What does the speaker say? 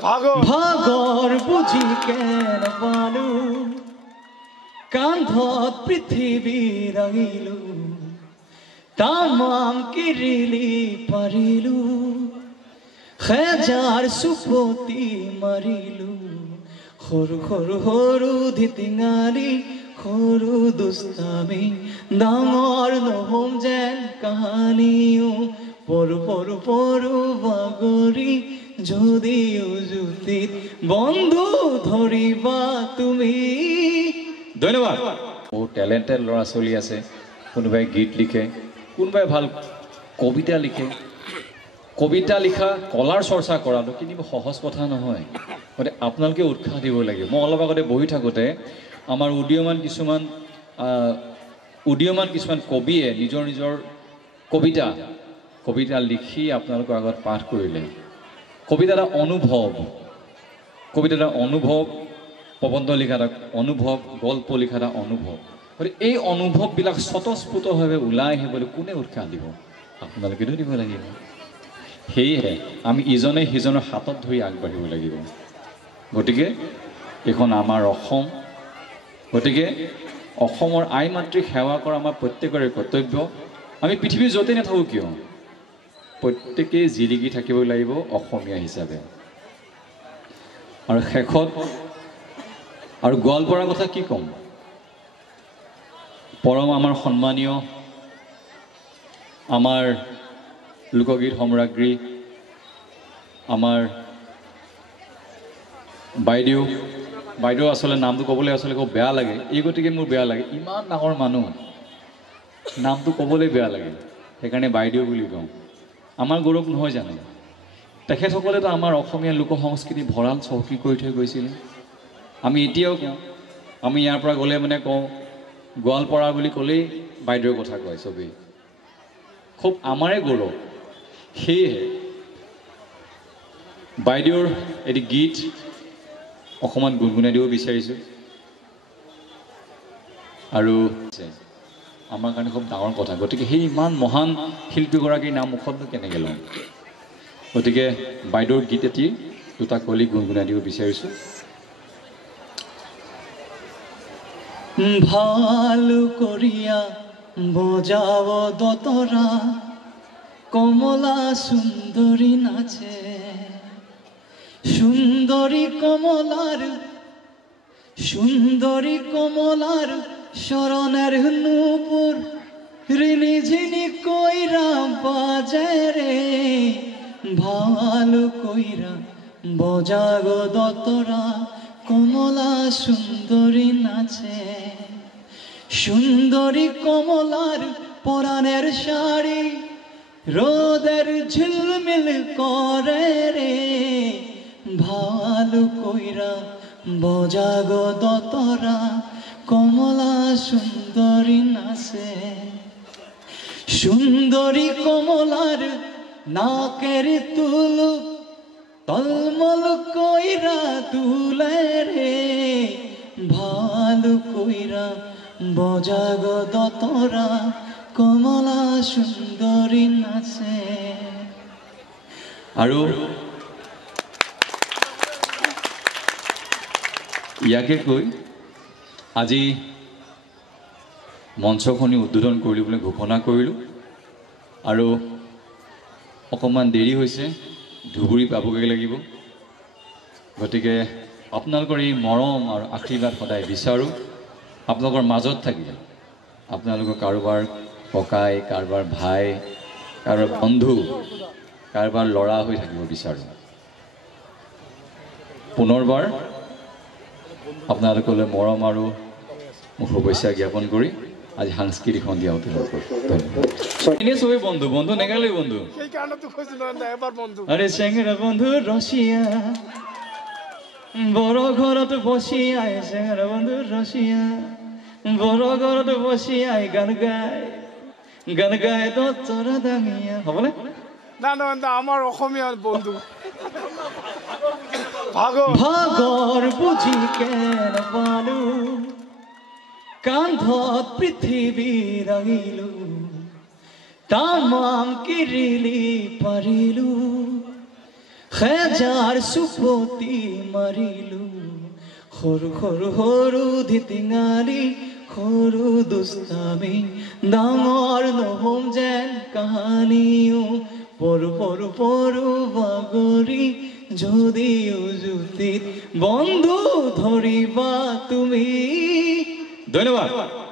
ভাগৰ বুজি কেন পালো কান্ধত পৃথিৱী ৰাঙিলো তামাম কিৰিলি পাৰিলো হেজাৰ চুপতি মাৰিলো সৰু সৰু সৰু ধিটিঙালি সৰু দুষ্টামি ডাঙৰ নহম যেন কাহানিও পৰু পৰু পৰু বাগৰি যদিও জুতিত বন্ধু ধৰিবা তুমি ধন্যবাদ বহুত টেলেণ্টেড ল'ৰা ছোৱালী আছে কোনোবাই গীত লিখে কোনোবাই ভাল কবিতা লিখে কবিতা লিখা কলাৰ চৰ্চা কৰাটো কিন্তু সহজ কথা নহয় গতিকে আপোনালোকে উৎসাহ দিব লাগিব মই অলপ আগতে বহি থাকোঁতে আমাৰ উদীয়মান কিছুমান কবিয়ে নিজৰ নিজৰ কবিতা লিখি আপোনালোকৰ আগত পাঠ কৰিলে কবিতা এটা অনুভৱ প্ৰবন্ধ লিখা এটা অনুভৱ গল্প লিখা এটা অনুভৱ গতিকে এই অনুভৱবিলাক স্বতঃস্ফূৰ্তভাৱে ওলাই আহিবলৈ কোনে উৎসাহ দিব আপোনালোকেতো দিব লাগিব সেয়েহে আমি ইজনে সিজনৰ হাতত ধৰি আগবাঢ়িব লাগিব গতিকে এইখন আমাৰ অসম গতিকে অসমৰ আই মাতৃক সেৱা কৰা আমাৰ প্ৰত্যেকৰে কৰ্তব্য আমি পৃথিৱীৰ য'তে নাথাকোঁ কিয় প্ৰত্যেকেই জিলিকি থাকিব লাগিব অসমীয়া হিচাপে আৰু শেষত আৰু গোৱালপাৰাৰ কথা কি ক'ম পৰম আমাৰ সন্মানীয় আমাৰ লোকগীত সম্ৰাজ্ঞী আমাৰ বাইদেউ আচলতে নামটো ক'বলৈ আচলতে খুব বেয়া লাগে এই গতিকে মোৰ বেয়া লাগে ইমান ডাঙৰ মানুহ নামটো ক'বলৈ বেয়া লাগে সেইকাৰণে বাইদেউ বুলি কওঁ আমাৰ গৌৰৱ নহয় জানো তেখেতসকলেতো আমাৰ অসমীয়া লোক সংস্কৃতি ভঁৰাল চহকী কৰি থৈ গৈছিলে আমি এতিয়াও কওঁ আমি ইয়াৰ পৰা গ'লে মানে কওঁ গোৱালপাৰা বুলি ক'লেই বাইদেউৰ কথা কয় চবেই খুব আমাৰে গৌৰৱ সেয়েহে বাইদেউৰ এটি গীত অকণমান গুণগুণাই দিব বিচাৰিছোঁ আৰু আমাৰ কাৰণে খুব ডাঙৰ কথা গতিকে সেই ইমান মহান শিল্পীগৰাকীৰ নাম মুখতনো কেনেকৈ লওঁ গতিকে বাইদেউৰ গীত এটি দুটা কলি গুণগুণাই দিব বিচাৰিছোঁ ভাল কৰিয়া বজাব দতৰা কমলা সুন্দরী নাচে সুন্দরী কমলার শরণের নূপুর ঋণী ঝিনি কইরা বাজে রে ভালো কইরা বজাগ দতরা কমলা সুন্দরী নাচে সুন্দরী কমলার পরাণের শাড়ি রোদের ঝিলমিল করে রে ভালো কইরা বজাগ দতরা কমলা সুন্দরী নাচে সুন্দরী কমলার নাকের তুলু তলমল কইরা তুলে রে ভালো কইরা বজাগ দতরা কমলা সুন্দরী নাচে আৰু ইয়াকে কৈ আজি মঞ্চখনি উদ্বোধন কৰিলোঁ বুলি ঘোষণা কৰিলোঁ আৰু অকণমান দেৰি হৈছে ধুবুৰী পাবগৈ লাগিব গতিকে আপোনালোকৰ এই মৰম আৰু আশীৰ্বাদ সদায় বিচাৰোঁ আপোনালোকৰ মাজত থাকিলে আপোনালোকৰ কাৰোবাৰ ককাই কাৰোবাৰ ভাই কাৰোবাৰ বন্ধু কাৰোবাৰ ল'ৰা হৈ থাকিব বিচাৰোঁ পুনৰবাৰ আপোনালোকলৈ মৰম আৰু শুভেচ্ছা জ্ঞাপন কৰি আজি সাংস্কৃতিক সন্ধিয়া অতিথি ধন্যবাদ সবেই বন্ধু বন্ধু নেগালেই বন্ধু আরে চেঙেৰা বন্ধু ৰচিয়া বড় ঘৰত বসি আই চেঙেৰা বন্ধু ৰচিয়া বড় ঘৰত বসি আই গান গায় তো তোৰা দাঙিয়া হবলে না না না আমাৰ অসমীয়া বন্ধু ভাগৰ বুজি কেন পালো কান্ধত পৃথিৱী ৰাঙিলো তামাম কিৰিলি পাৰিলো হেজাৰ চুপতি মাৰিলো সৰু সৰু সৰু ধিটিঙালি সৰু দুষ্টামি ডাঙৰ নহম যেন কাহানিও পৰু পৰু পৰু বাগৰি যদিও জুতিত বন্ধু ধৰিবা তুমি। ধন্যবাদ।